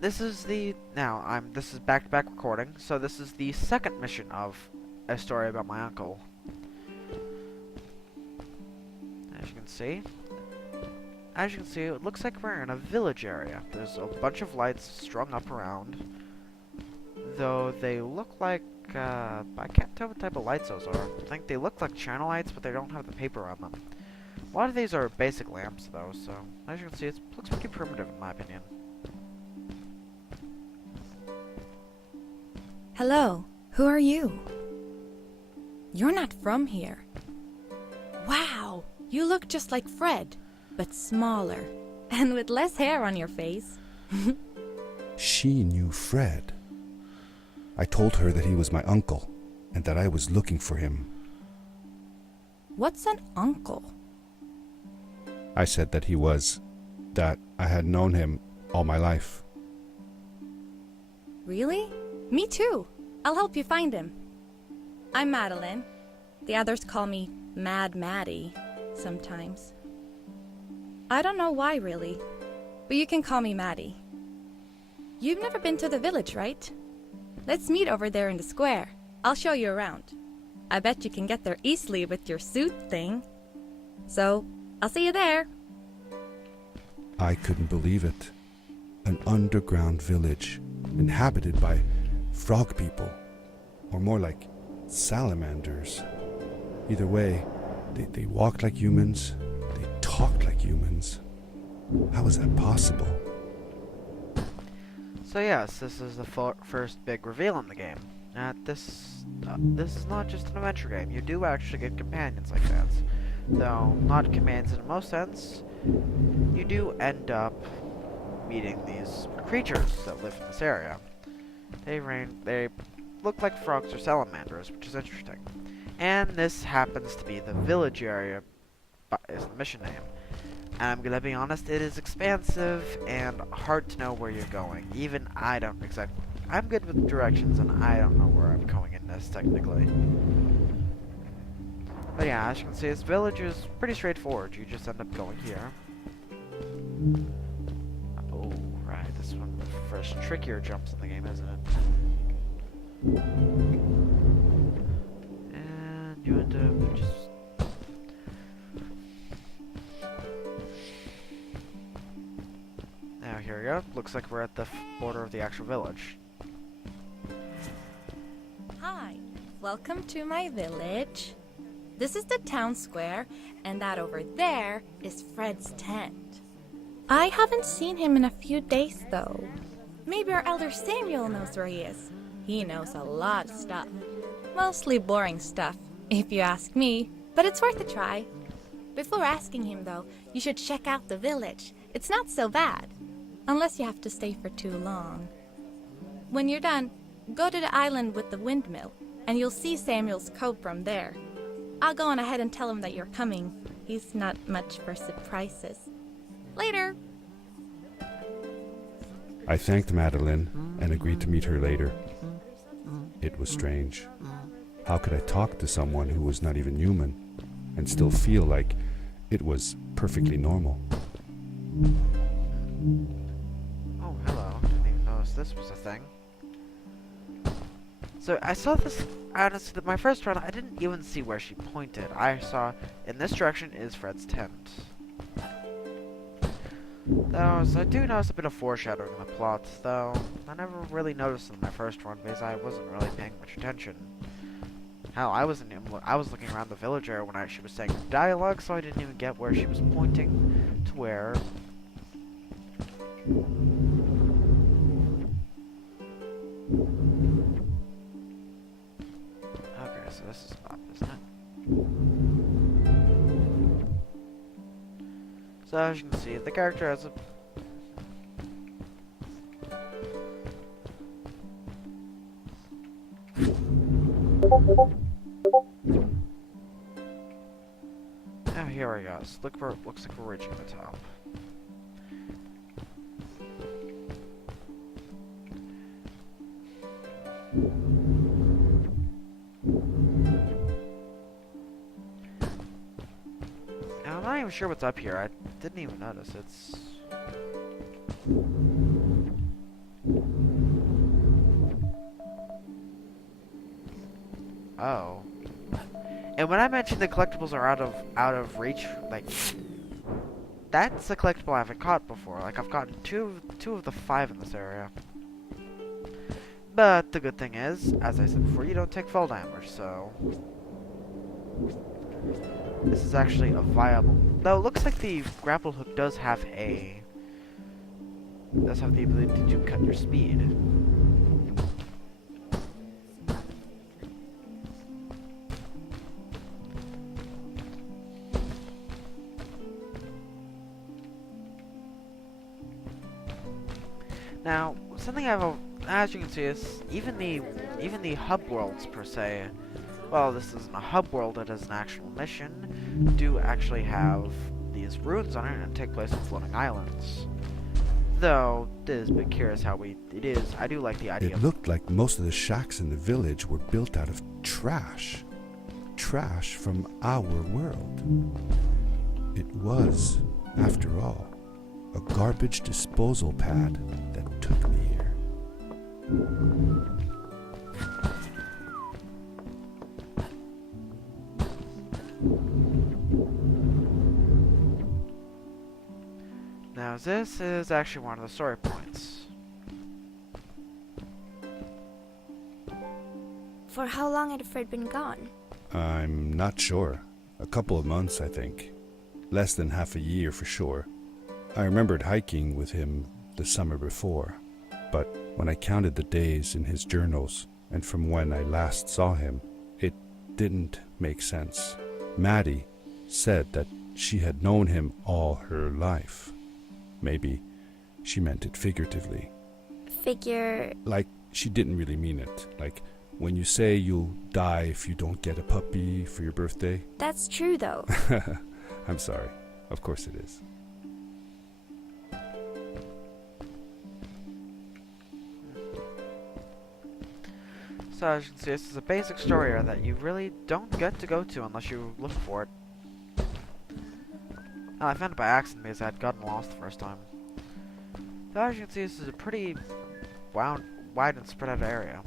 this is the this is back-to-back recording, so this is the second mission of a story about my uncle. As you can see, it looks like we're in a village area. There's a bunch of lights strung up around, though they look like I can't tell what type of lights those are. I think they look like channel lights, but they don't have the paper on them. A lot of these are basic lamps, though, so as you can see, it looks pretty primitive in my opinion. Hello, who are you? You're not from here. Wow, you look just like Fred, but smaller, and with less hair on your face. She knew Fred. I told her that he was my uncle, and that I was looking for him. What's an uncle? I said that that I had known him all my life. Really? Me too. I'll help you find him. I'm Madeline. The others call me Mad Maddie sometimes. I don't know why, really, but you can call me Maddie. You've never been to the village, right? Let's meet over there in the square. I'll show you around. I bet you can get there easily with your suit thing. So, I'll see you there. I couldn't believe it. An underground village, inhabited by frog people, or more like salamanders. Either way, they walked like humans, they talked like humans. How is that possible? So yes, this is the first big reveal in the game. This is not just an adventure game. You do actually get companions like that. Though not companions in the most sense, you do end up meeting these creatures that live in this area. They look like frogs or salamanders, which is interesting. And this happens to be the village area, is the mission name. And I'm gonna be honest, it is expansive and hard to know where you're going. Even I don't exactly. I'm good with directions, and I don't know where I'm going in this technically. But yeah, as you can see, this village is pretty straightforward. You just end up going here. Oh, right, this is one of the first trickier jumps in the game, isn't it? And you end up just... Now here we go. Looks like we're at the border of the actual village. Hi, welcome to my village. This is the town square, and that over there is Fred's tent. I haven't seen him in a few days, though. Maybe our elder Samuel knows where he is. He knows a lot of stuff. Mostly boring stuff, if you ask me, but it's worth a try. Before asking him, though, you should check out the village. It's not so bad, unless you have to stay for too long. When you're done, go to the island with the windmill, and you'll see Samuel's cove from there. I'll go on ahead and tell him that you're coming. He's not much for surprises. Later! I thanked Madeline and agreed to meet her later. It was strange. How could I talk to someone who was not even human and still feel like it was perfectly normal? Oh, hello. Didn't even notice this was a thing. So I saw this, honestly, my first run, I didn't even see where she pointed. I saw, in this direction is Fred's tent. Though, so I do notice a bit of foreshadowing in the plot, though I never really noticed in my first run because I wasn't really paying much attention. Hell, I was looking around the village area when she was saying dialogue, so I didn't even get where she was pointing to where. Okay, so this is up, isn't it? So as you can see, the character has a... Oh, here we go. So looks like we're reaching the top. I'm not even sure what's up here. I didn't even notice. It's... Oh. And when I mentioned the collectibles are out of reach, like, that's a collectible I haven't caught before. Like, I've gotten two of the 5 in this area. But the good thing is, as I said before, you don't take fall damage, so this is actually a viable. Though it looks like the grapple hook does have the ability to cut your speed. Now, something as you can see, is even the hub worlds per se. Well, this isn't a hub world; it is an actual mission. Do actually have these ruins on it and take place on floating islands. Though it is a bit curious how it is. I do like the idea. It looked like most of the shacks in the village were built out of trash. Trash from our world. It was, after all, a garbage disposal pad that took me here. Now this is actually one of the story points. For how long had Fred been gone? I'm not sure. A couple of months, I think. Less than half a year for sure. I remembered hiking with him the summer before, but when I counted the days in his journals and from when I last saw him, it didn't make sense. Maddie said that she had known him all her life. Maybe she meant it figuratively. Figure... Like, she didn't really mean it. Like, when you say you'll die if you don't get a puppy for your birthday. That's true, though. I'm sorry. Of course it is. So as you can see, this is a basic story area that you really don't get to go to unless you look for it. I found it by accident because I had gotten lost the first time. So as you can see, this is a pretty wide and spread out area.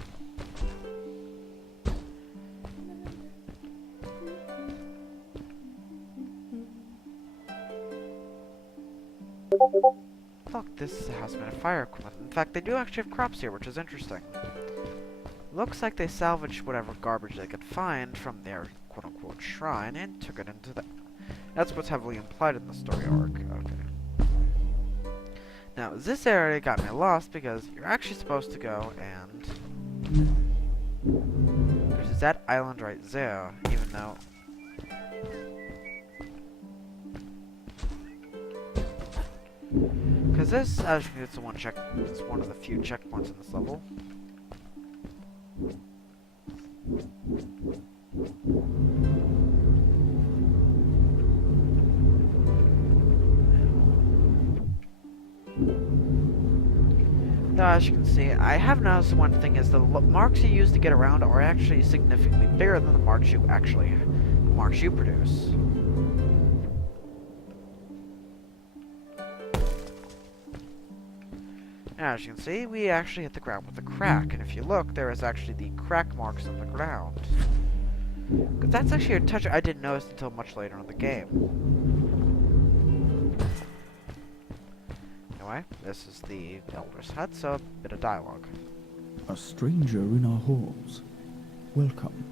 Look, this house made of fire equipment. In fact, they do actually have crops here, which is interesting. Looks like they salvaged whatever garbage they could find from their quote-unquote shrine and took it into the... That's what's heavily implied in the story arc. Okay. Now, this area got me lost because you're actually supposed to go and... There's that island right there, even though... Because this, as you can see, it's one of the few checkpoints in this level. Now, as you can see, I have noticed one thing is the marks you use to get around are actually significantly bigger than the marks you produce. Now, as you can see, we actually hit the ground with a crack, and if you look, there is actually the crack marks on the ground. Because that's actually a touch I didn't notice until much later in the game. Anyway, this is the Elder's Hut, so a bit of dialogue. A stranger in our halls. Welcome.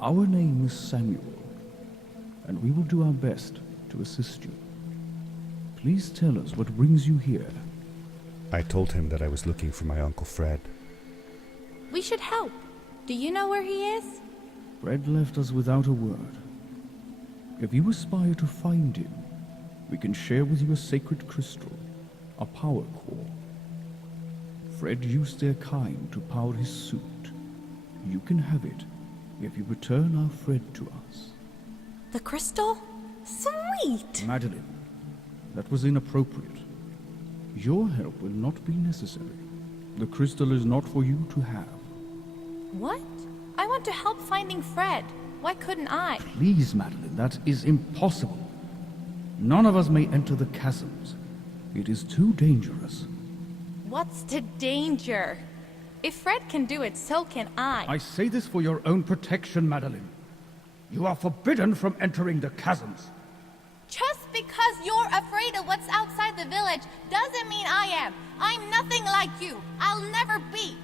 Our name is Samuel, and we will do our best to assist you. Please tell us what brings you here. I told him that I was looking for my Uncle Fred. We should help. Do you know where he is? Fred left us without a word. If you aspire to find him, we can share with you a sacred crystal, a power core. Fred used their kind to power his suit. You can have it if you return our Fred to us. The crystal? Sweet! Madeline, that was inappropriate. Your help will not be necessary. The crystal is not for you to have. What? I want to help finding Fred. Why couldn't I? Please, Madeline, that is impossible. None of us may enter the chasms. It is too dangerous. What's the danger? If Fred can do it, so can I. I say this for your own protection, Madeline. You are forbidden from entering the chasms. Just because you're afraid of what's outside the village doesn't mean I am. I'm nothing like you. I'll never be.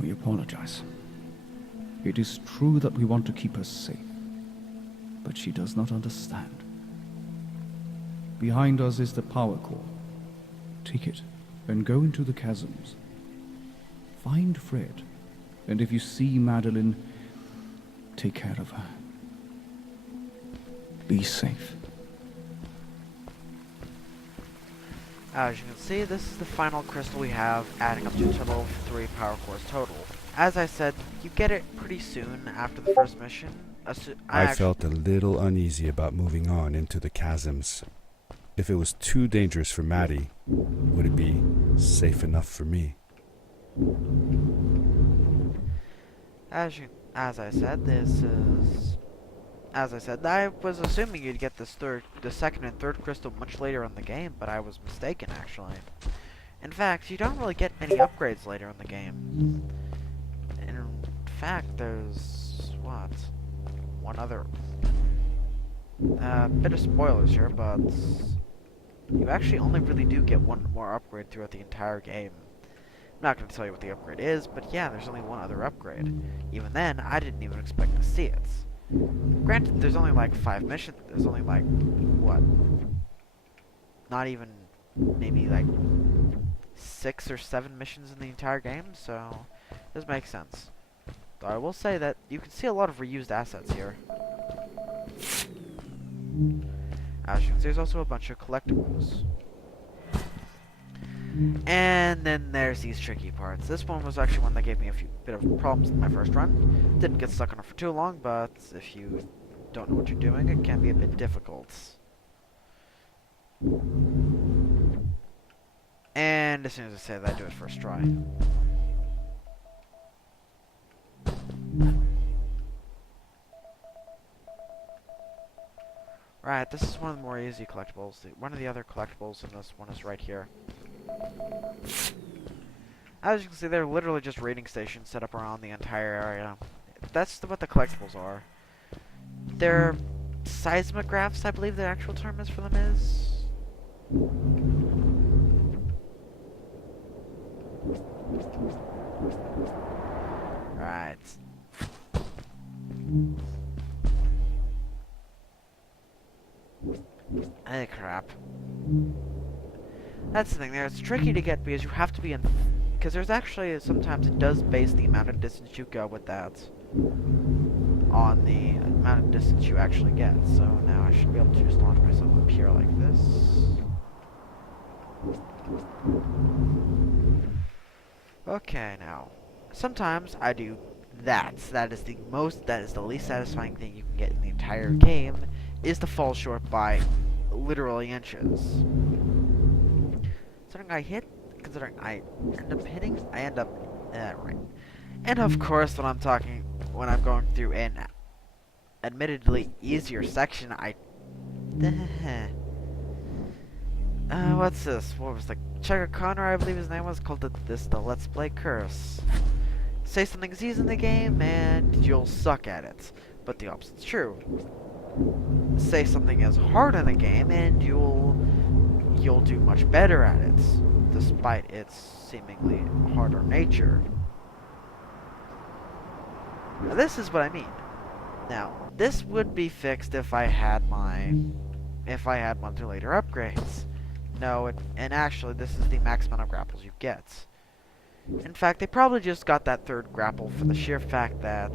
We apologize. It is true that we want to keep her safe, but she does not understand. Behind us is the power core. Take it and go into the chasms. Find Fred, and if you see Madeline, take care of her. Be safe. As you can see, this is the final crystal we have, adding up to a total of 3 power cores total. As I said, you get it pretty soon after the first mission. I felt a little uneasy about moving on into the chasms. If it was too dangerous for Maddie, would it be safe enough for me? As I said, I was assuming you'd get the second and third crystal much later in the game, but I was mistaken, actually. In fact, you don't really get any upgrades later in the game. In fact, there's, what? One other... bit of spoilers here, but... you actually only really do get one more upgrade throughout the entire game. I'm not going to tell you what the upgrade is, but yeah, there's only one other upgrade. Even then, I didn't even expect to see it. Granted, there's only like 5 missions. There's only like, what? Not even, maybe like 6 or 7 missions in the entire game, so this makes sense. Though I will say that you can see a lot of reused assets here. As you can see, there's also a bunch of collectibles. And then there's these tricky parts. This one was actually one that gave me a bit of problems in my first run. Didn't get stuck on it for too long, but if you don't know what you're doing, it can be a bit difficult. And as soon as I say that, I do it first try. Right, this is one of the more easy collectibles. One of the other collectibles in this one is right here. As you can see, they're literally just raiding stations set up around the entire area. That's what the collectibles are. They're seismographs, I believe the actual term is for them is. Right. Hey, crap. That's the thing there. It's tricky to get because you have to be in... because there's actually... sometimes it does base the amount of distance you go with that on the amount of distance you actually get. So now I should be able to just launch myself up here like this. Okay, now. Sometimes I do that. That is the least satisfying thing you can get in the entire game, is to fall short by literally inches. Considering I end up hitting, I end up, right. And of course, when I'm going through an admittedly easier section, what's this? What was the Checker Connor, I believe his name was, called the Let's Play curse. Say something's easy in the game, and you'll suck at it. But the opposite's true. Say something is hard in the game, and you'll do much better at it, despite its seemingly harder nature. Now, this is what I mean. Now, this would be fixed if I had one of the later upgrades. No, and actually, this is the max amount of grapples you get. In fact, they probably just got that third grapple for the sheer fact that...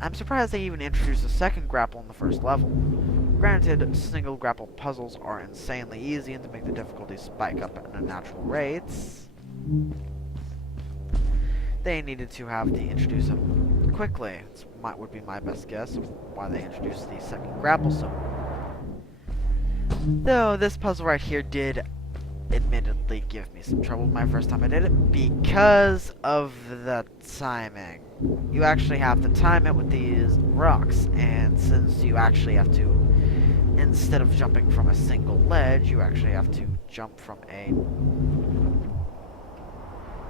I'm surprised they even introduced a second grapple in the first level. Granted, single grapple puzzles are insanely easy, and to make the difficulty spike up at unnatural rates, they needed to have to introduce them quickly. Would be my best guess of why they introduced the second grapple so. Though this puzzle right here did admittedly give me some trouble my first time I did it because of the timing. You actually have to time it with these rocks, and since you actually have to, instead of jumping from a single ledge, you actually have to jump from a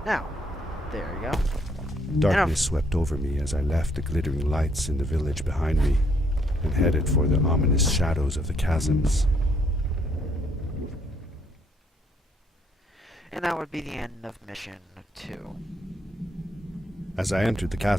Now, there you go. Darkness swept over me as I left the glittering lights in the village behind me and headed for the ominous shadows of the chasms. And that would be the end of mission 2. As I entered the chasm,